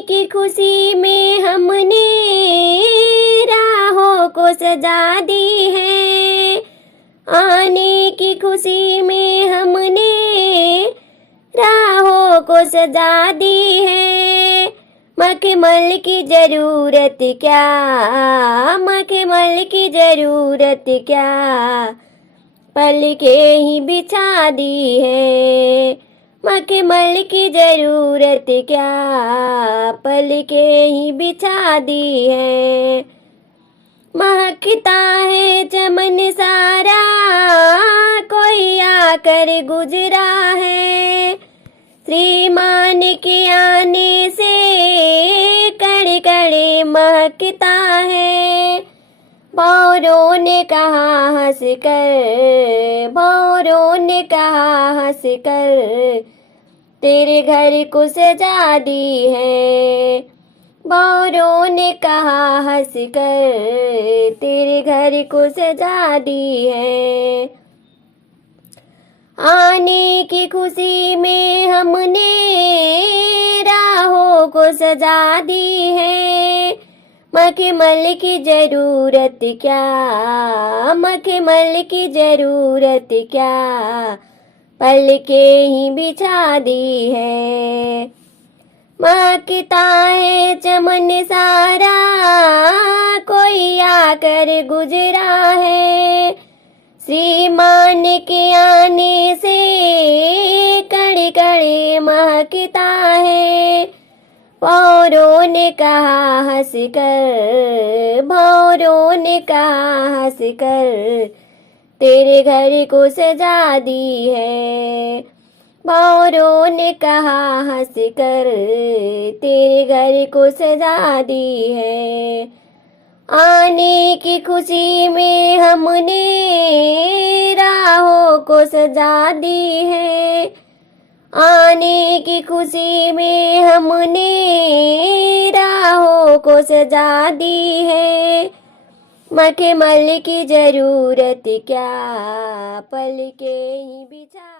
की खुशी में हमने राहों को सजा दी है। आने की खुशी में हमने राहों को सजा दी है। मखमल की जरूरत क्या, मखमल की जरूरत क्या, पल के ही बिछा दी है। मखमल की जरूरत क्या, पल के ही बिछा दी है। महकता है चमन सारा, कोई आकर गुजरा है। श्रीमान के आने से कड़े कड़े महकता है। भौरों ने कहा हंस कर, भौरों ने कहा हंस कर, तेरे घर को सजा दी है। भौरों ने कहा हंस कर, तेरे घर को सजा दी है। आने की खुशी में हमने राहों को सजा दी है। मखमल की जरूरत क्या, मखमल की जरूरत क्या, पल के ही बिछा दी है। महकता है चमन सारा, कोई आकर गुजरा है। श्रीमान के आने से कड़े कड़े महकता है। भौरों ने कहा हंस कर, भौरों ने कहा हंस कर, तेरे घर को सजा दी है। भौरों ने कहा हंस कर, तेरे घर को सजा दी है। आने की खुशी में हमने राहों को सजा दी है। आने की खुशी में हमने राहों को सजा दी है। मखमल की जरूरत क्या, पल के ही बिछा